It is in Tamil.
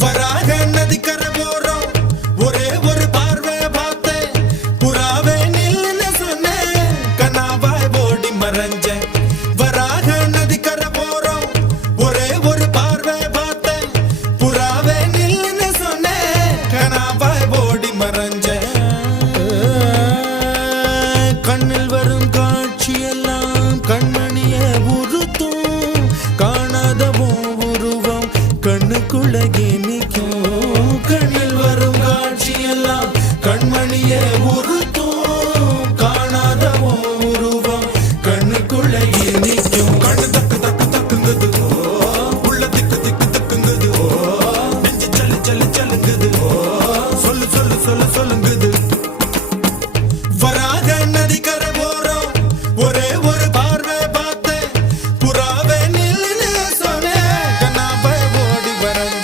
வராக நதிக்கரை போறோம் ஒரே ஒரு பார்வை பார்த்தேன் புறாவே நில்லுன்னு சொன்னேன் கனாவாய் ஓடி மறைஞ்சேன் வராக நதிக்கரை போறோம் ஒரே ஒரு பார்வை பார்த்தேன் புறாவே நில்லுன்னு சொன்னேன் கனாவாய் ஓடி மறைஞ்சேன் கண்ணில் வரும் காட்சியெல்லாம் கண்மணிய உறுத்தும் காணாதவோ உருவம் கண்ணுக்குள்ளே நிற்கும் கண்ணில் வரும் காட்சியெல்லாம் கண்மணிய உரு